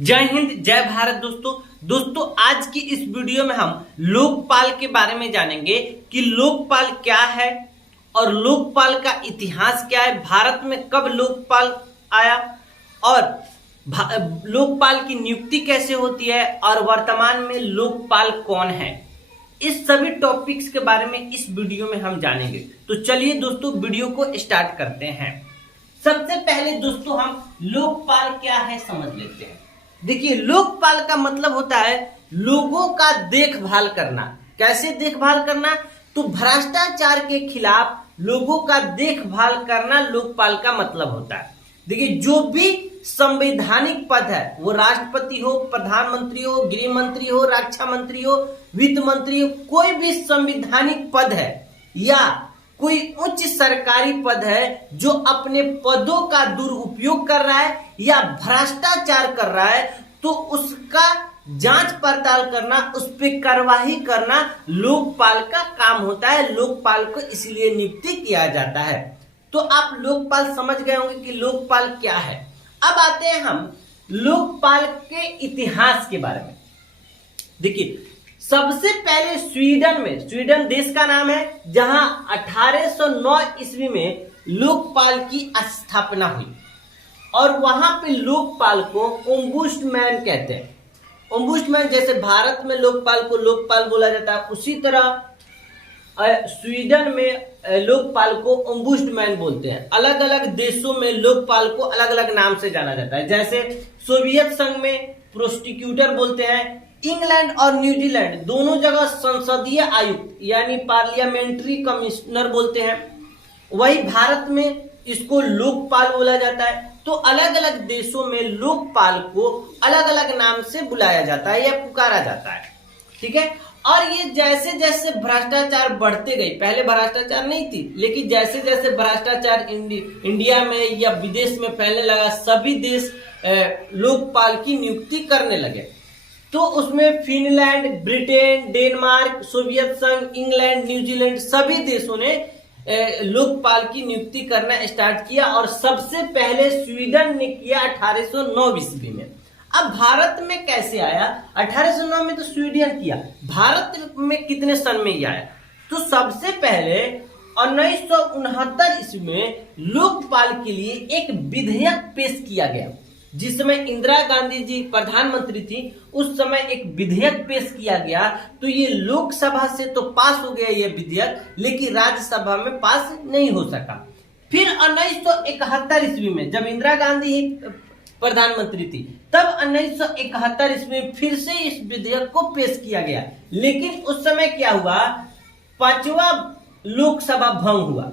जय हिंद जय भारत। दोस्तों आज की इस वीडियो में हम लोकपाल के बारे में जानेंगे कि लोकपाल क्या है और लोकपाल का इतिहास क्या है, भारत में कब लोकपाल आया और लोकपाल की नियुक्ति कैसे होती है और वर्तमान में लोकपाल कौन है। इस सभी टॉपिक्स के बारे में इस वीडियो में हम जानेंगे। तो चलिए दोस्तों वीडियो को स्टार्ट करते हैं। सबसे पहले दोस्तों हम लोकपाल क्या है समझ लेते हैं। देखिए, लोकपाल का मतलब होता है लोगों का देखभाल करना। कैसे देखभाल करना? तो भ्रष्टाचार के खिलाफ लोगों का देखभाल करना लोकपाल का मतलब होता है। देखिए, जो भी संवैधानिक पद है, वो राष्ट्रपति हो, प्रधानमंत्री हो, गृह मंत्री हो, रक्षा मंत्री हो, वित्त मंत्री हो, कोई भी संवैधानिक पद है या कोई उच्च सरकारी पद है जो अपने पदों का दुरुपयोग कर रहा है या भ्रष्टाचार कर रहा है, तो उसका जांच पड़ताल करना, उस पर कार्रवाई करना लोकपाल का काम होता है। लोकपाल को इसलिए नियुक्ति किया जाता है। तो आप लोकपाल समझ गए होंगे कि लोकपाल क्या है। अब आते हैं हम लोकपाल के इतिहास के बारे में। देखिए, सबसे पहले स्वीडन देश का नाम है, जहां 1809 ईस्वी में लोकपाल की स्थापना हुई और वहां पे लोकपाल को ओम्बुड्समैन कहते हैं। ओम्बुड्समैन, जैसे भारत में लोकपाल को लोकपाल बोला जाता है, उसी तरह स्वीडन में लोकपाल को ओम्बुड्समैन बोलते हैं। अलग अलग देशों में लोकपाल को अलग अलग नाम से जाना जाता है। जैसे सोवियत संघ में प्रोसिक्यूटर बोलते हैं, इंग्लैंड और न्यूजीलैंड दोनों जगह संसदीय आयुक्त यानी पार्लियामेंट्री कमिश्नर बोलते हैं। वही भारत में इसको लोकपाल बोला जाता है। तो अलग अलग देशों में लोकपाल को अलग अलग नाम से बुलाया जाता है या पुकारा जाता है। ठीक है। और ये जैसे जैसे भ्रष्टाचार बढ़ते गए, पहले भ्रष्टाचार नहीं थी, लेकिन जैसे जैसे भ्रष्टाचार इंडिया में या विदेश में फैलने लगा, सभी देश लोकपाल की नियुक्ति करने लगे। तो उसमें फिनलैंड, ब्रिटेन, डेनमार्क, सोवियत संघ, इंग्लैंड, न्यूजीलैंड सभी देशों ने लोकपाल की नियुक्ति करना स्टार्ट किया और सबसे पहले स्वीडन ने किया 1809 ईस्वी में। अब भारत में कैसे आया? 1809 में तो स्वीडन किया, भारत में कितने सन में ही आया? तो सबसे पहले 1969 ईस्वी में लोकपाल के लिए एक विधेयक पेश किया गया। जिस समय इंदिरा गांधी जी प्रधानमंत्री थी, उस समय एक विधेयक पेश किया गया। तो ये लोकसभा से तो पास हो गया ये विधेयक, लेकिन राज्यसभा में पास नहीं हो सका। फिर 1971 ईस्वी में जब इंदिरा गांधी ही प्रधानमंत्री थी, तब 1971 ईस्वी में फिर से इस विधेयक को पेश किया गया। लेकिन उस समय क्या हुआ? पांचवा लोकसभा भंग हुआ।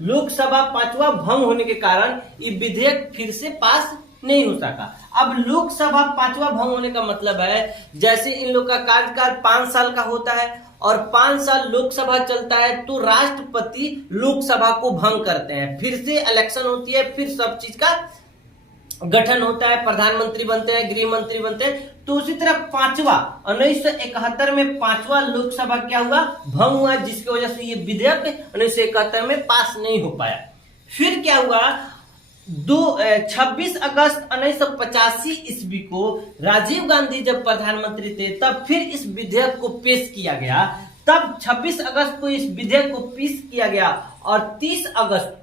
लोकसभा पांचवा भंग होने के कारण ये विधेयक फिर से पास नहीं हो सका। अब लोकसभा पांचवा भंग होने का मतलब है, जैसे इन लोग का कार्यकाल 5 साल का होता है और 5 साल लोकसभा चलता है, तो राष्ट्रपति लोकसभा को भंग करते हैं, फिर से इलेक्शन होती है, फिर सब चीज का गठन होता है, प्रधानमंत्री बनते हैं, गृह मंत्री बनते हैं। तो उसी तरह 1971 में 5वां लोकसभा क्या हुआ? भंग हुआ, जिसकी वजह से ये विधेयक 1971 में पास नहीं हो पाया। फिर क्या हुआ? 26 अगस्त 1985 ईस्वी को राजीव गांधी जब प्रधानमंत्री थे, तब फिर इस विधेयक को पेश किया गया। तब 26 अगस्त को इस विधेयक को पेश किया गया और 30 अगस्त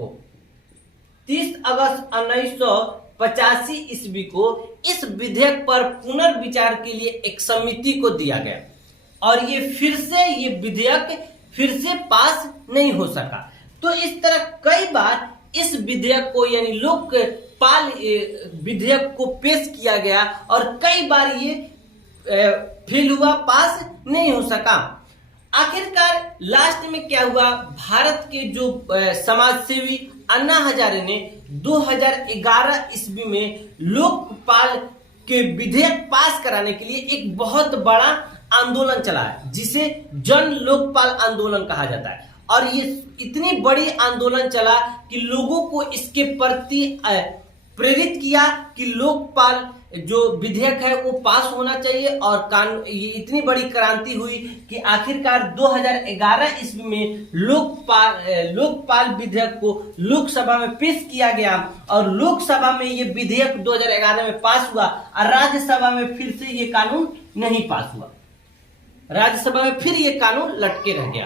1985 ईस्वी को इस विधेयक पर पुनर्विचार के लिए एक समिति को दिया गया और ये विधेयक फिर से पास नहीं हो सका। तो इस तरह कई बार इस विधेयक को यानी लोकपाल विधेयक को पेश किया गया और कई बार ये फेल हुआ, पास नहीं हो सका। आखिरकार लास्ट में क्या हुआ? भारत के जो समाजसेवी अन्ना हजारे ने 2011 ईस्वी में लोकपाल के विधेयक पास कराने के लिए एक बहुत बड़ा आंदोलन चलाया, जिसे जन लोकपाल आंदोलन कहा जाता है। और ये इतनी बड़ी आंदोलन चला कि लोगों को इसके प्रति प्रेरित किया कि लोकपाल जो विधेयक है वो पास होना चाहिए। और कानून ये इतनी बड़ी क्रांति हुई कि आखिरकार 2011 ईस्वी में लोकपाल विधेयक को लोकसभा में पेश किया गया और लोकसभा में ये विधेयक 2011 में पास हुआ और राज्यसभा में फिर से ये कानून नहीं पास हुआ। राज्यसभा में फिर ये कानून लटके रह गया।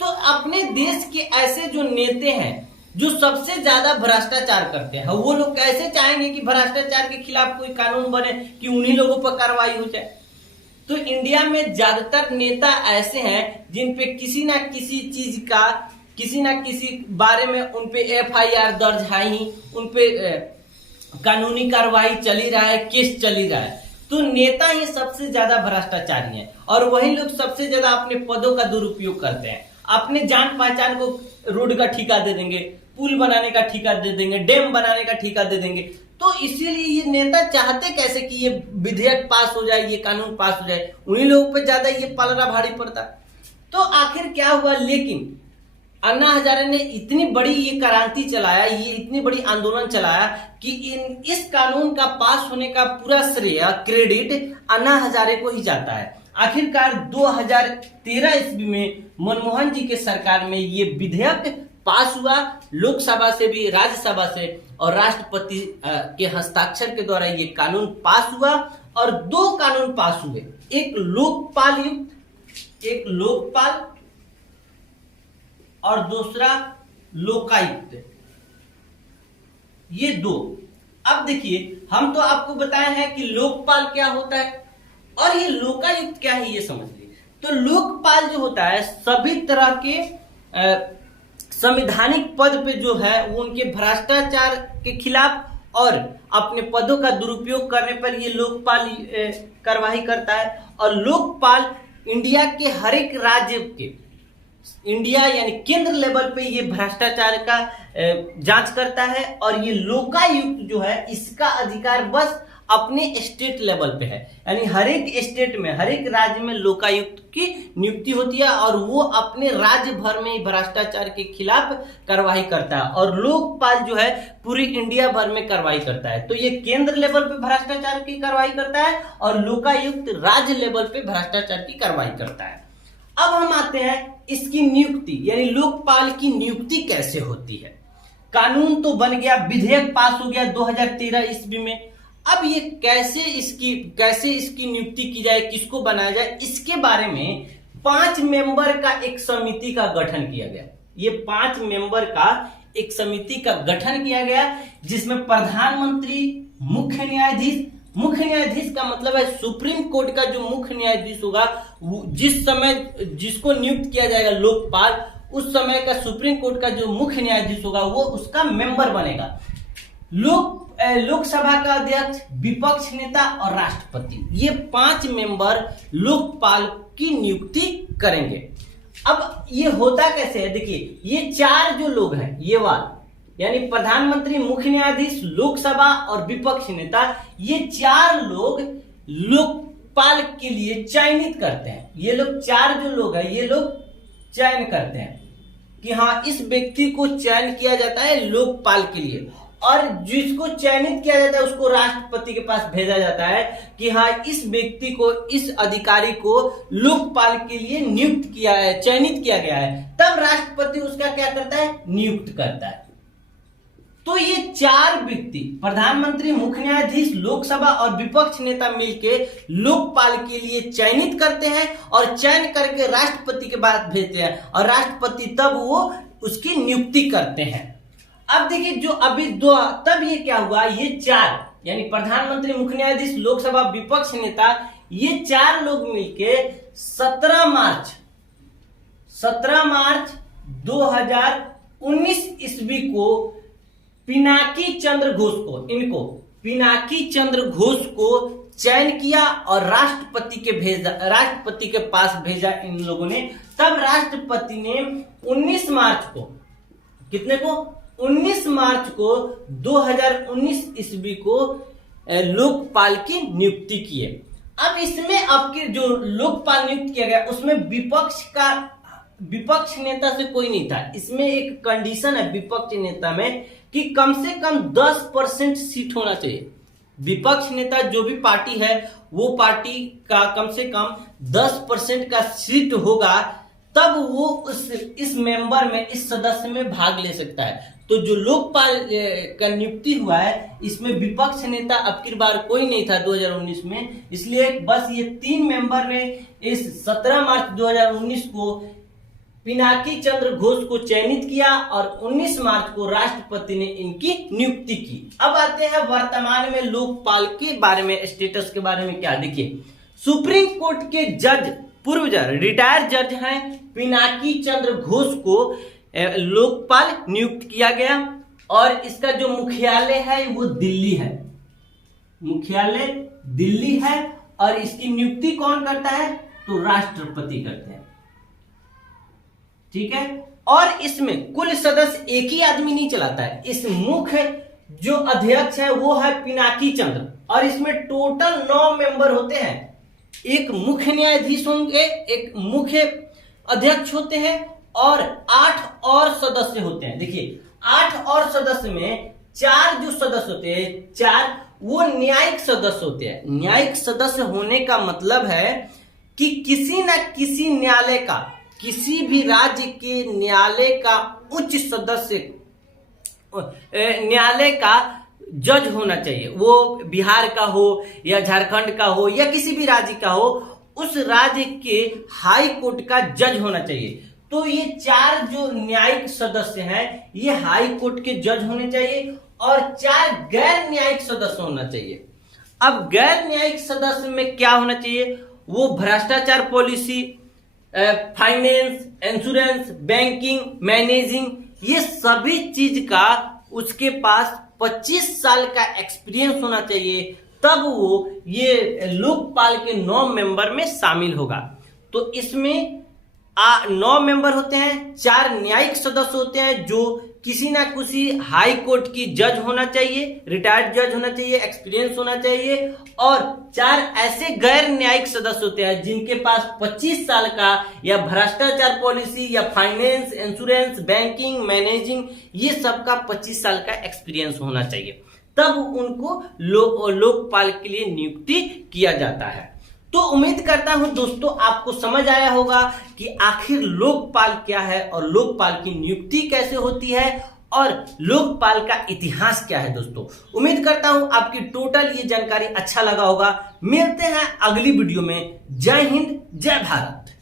तो अपने देश के ऐसे जो नेता हैं जो सबसे ज्यादा भ्रष्टाचार करते हैं, वो लोग कैसे चाहेंगे कि भ्रष्टाचार के खिलाफ कोई कानून बने कि उन्हीं लोगों पर कार्रवाई हो जाए। तो इंडिया में ज्यादातर नेता ऐसे हैं जिन पे किसी ना किसी चीज का किसी ना किसी बारे में उन पे FIR दर्ज है ही, उन पे कानूनी कार्रवाई चली रहा है, केस चली रहा है। तो नेता ही सबसे ज्यादा भ्रष्टाचारी हैं और वही लोग सबसे ज्यादा अपने पदों का दुरुपयोग करते हैं। अपने जान पहचान को रोड का ठेका दे देंगे, पुल बनाने का ठेका दे देंगे, डैम बनाने का ठेका दे देंगे। तो इसीलिए ये नेता चाहते कैसे कि ये विधेयक पास हो जाए, ये कानून पास हो जाए, उन्हीं लोगों पे ज्यादा ये पलड़ा भारी पड़ता। तो आखिर क्या हुआ, लेकिन अन्ना हजारे ने इतनी बड़ी ये क्रांति चलाया, ये इतनी बड़ी आंदोलन चलाया कि इस कानून का पास होने का पूरा श्रेय, क्रेडिट अन्ना हजारे को ही जाता है। आखिरकार 2013 ईस्वी में मनमोहन जी के सरकार में ये विधेयक पास हुआ, लोकसभा से भी, राज्यसभा से, और राष्ट्रपति के हस्ताक्षर के द्वारा ये कानून पास हुआ। और 2 कानून पास हुए, एक लोकपाल और दूसरा लोकायुक्त, ये 2। अब देखिए, हम तो आपको बताए हैं कि लोकपाल क्या होता है और ये लोकायुक्त क्या है, ये समझ लीजिए। तो लोकपाल जो होता है, सभी तरह के संवैधानिक पद पे जो है वो उनके भ्रष्टाचार के खिलाफ और अपने पदों का दुरुपयोग करने पर ये लोकपाल कार्रवाई करता है। और लोकपाल इंडिया के हर एक राज्य के, इंडिया यानी केंद्र लेवल पे ये भ्रष्टाचार का जांच करता है। और ये लोकायुक्त जो है, इसका अधिकार बस अपने स्टेट लेवल पे है, यानी हर एक स्टेट में, हर एक राज्य में लोकायुक्त की नियुक्ति होती है और वो अपने राज्य भर में भ्रष्टाचार के खिलाफ कार्रवाई करता है। और लोकपाल जो है पूरी इंडिया भर में कार्रवाई करता है। तो ये केंद्र लेवल पे भ्रष्टाचार की कार्रवाई करता है और लोकायुक्त राज्य लेवल पे भ्रष्टाचार की कार्रवाई करता है। अब हम आते हैं इसकी नियुक्ति, यानी लोकपाल की नियुक्ति कैसे होती है। कानून तो बन गया, विधेयक पास हो गया 2013 ईस्वी में। अब ये कैसे इसकी नियुक्ति की जाए, किसको बनाया जाए, इसके बारे में 5 मेंबर का एक समिति का गठन किया गया। ये 5 मेंबर का एक समिति का गठन किया गया जिसमें प्रधानमंत्री, मुख्य न्यायाधीश का मतलब है सुप्रीम कोर्ट का जो मुख्य न्यायाधीश होगा, जिस समय जिसको नियुक्त किया जाएगा लोकपाल, उस समय का सुप्रीम कोर्ट का जो मुख्य न्यायाधीश होगा वो उसका मेंबर बनेगा। लोकसभा का अध्यक्ष, विपक्ष नेता और राष्ट्रपति, ये 5 मेंबर लोकपाल की नियुक्ति करेंगे। अब ये होता कैसे है, देखिए, ये 4 जो लोग हैं, ये वाले यानी प्रधानमंत्री, मुख्य न्यायाधीश, लोकसभा और विपक्ष नेता, ये 4 लोग लोकपाल के लिए चयनित करते हैं। ये लोग 4 जो लोग हैं, ये लोग चयन करते हैं कि हाँ, इस व्यक्ति को चयन किया जाता है लोकपाल के लिए। और जिसको चयनित किया जाता है उसको राष्ट्रपति के पास भेजा जाता है कि हाँ, इस व्यक्ति को, इस अधिकारी को लोकपाल के लिए नियुक्त किया है, चयनित किया गया है। तब राष्ट्रपति उसका क्या करता है, नियुक्त करता है। तो ये 4 व्यक्ति, प्रधानमंत्री, मुख्य न्यायाधीश, लोकसभा और विपक्ष नेता मिलके लोकपाल के लिए चयनित करते हैं और चयन करके राष्ट्रपति के पास भेजते हैं और राष्ट्रपति तब वो उसकी नियुक्ति करते हैं। अब देखिए, जो अभी तब ये क्या हुआ, ये 4 यानी प्रधानमंत्री, मुख्य न्यायाधीश, लोकसभा, विपक्ष नेता, ये 4 लोग मिलके 17 मार्च 2019 ईस्वी को पिनाकी चंद्र घोष को चयन किया और राष्ट्रपति के पास भेजा इन लोगों ने। तब राष्ट्रपति ने 19 मार्च को 2019 ईस्वी को लोकपाल की नियुक्ति किए। अब इसमें आपके जो लोकपाल नियुक्त किया गया उसमें विपक्ष नेता से कोई नहीं था। इसमें एक कंडीशन है विपक्ष नेता में कि कम से कम 10% सीट होना चाहिए। विपक्ष नेता जो भी पार्टी है वो पार्टी का कम से कम 10% का सीट होगा, तब वो इस मेंबर में, इस सदस्य में भाग ले सकता है। तो जो लोकपाल का नियुक्ति हुआ है इसमें विपक्ष नेता अब की बार कोई नहीं था 2019 में, इसलिए बस ये 3 मेंबर ने इस 17 मार्च 2019 को पिनाकी चंद्र घोष को चयनित किया और 19 मार्च को राष्ट्रपति ने इनकी नियुक्ति की। अब आते हैं वर्तमान में लोकपाल के बारे में, स्टेटस के बारे में क्या। देखिए, सुप्रीम कोर्ट के जज, पूर्व जज, रिटायर्ड जज हैं पिनाकी चंद्र घोष को लोकपाल नियुक्त किया गया और इसका जो मुख्यालय है वो दिल्ली है, मुख्यालय दिल्ली है और इसकी नियुक्ति कौन करता है? तो राष्ट्रपति करते हैं, ठीक है। और इसमें कुल सदस्य एक ही आदमी नहीं चलाता है, इस मुख्य जो अध्यक्ष है वो है पिनाकी चंद्र और इसमें टोटल 9 मेंबर होते हैं। एक मुख्य न्यायाधीश होंगे, एक मुख्य अध्यक्ष होते हैं और 8 और सदस्य होते हैं। देखिए, 8 और सदस्य में 4 जो सदस्य होते हैं, 4 वो न्यायिक सदस्य होते हैं। न्यायिक सदस्य होने का मतलब है कि किसी न किसी न्यायालय का, किसी भी राज्य के न्यायालय का उच्च सदस्य, न्यायालय का जज होना चाहिए। वो बिहार का हो या झारखंड का हो या किसी भी राज्य का हो, उस राज्य के हाई कोर्ट का जज होना चाहिए। तो ये 4 जो न्यायिक सदस्य हैं ये हाई कोर्ट के जज होने चाहिए और 4 गैर न्यायिक सदस्य होना चाहिए। अब गैर न्यायिक सदस्य में क्या होना चाहिए? वो भ्रष्टाचार policy, finance, insurance, banking, managing, ये सभी चीज का उसके पास 25 साल का एक्सपीरियंस होना चाहिए, तब वो ये लोकपाल के 9 मेंबर में शामिल होगा। तो इसमें 9 मेंबर होते हैं, 4 न्यायिक सदस्य होते हैं जो किसी ना किसी हाई कोर्ट की जज होना चाहिए, रिटायर्ड जज होना चाहिए, एक्सपीरियंस होना चाहिए और 4 ऐसे गैर न्यायिक सदस्य होते हैं जिनके पास 25 साल का या भ्रष्टाचार पॉलिसी या फाइनेंस, इंश्योरेंस, बैंकिंग, मैनेजिंग, ये सब का 25 साल का एक्सपीरियंस होना चाहिए, तब उनको लोकपाल के लिए नियुक्ति किया जाता है। तो उम्मीद करता हूं दोस्तों आपको समझ आया होगा कि आखिर लोकपाल क्या है और लोकपाल की नियुक्ति कैसे होती है और लोकपाल का इतिहास क्या है। दोस्तों उम्मीद करता हूं आपकी टोटल ये जानकारी अच्छा लगा होगा। मिलते हैं अगली वीडियो में। जय हिंद, जय भारत।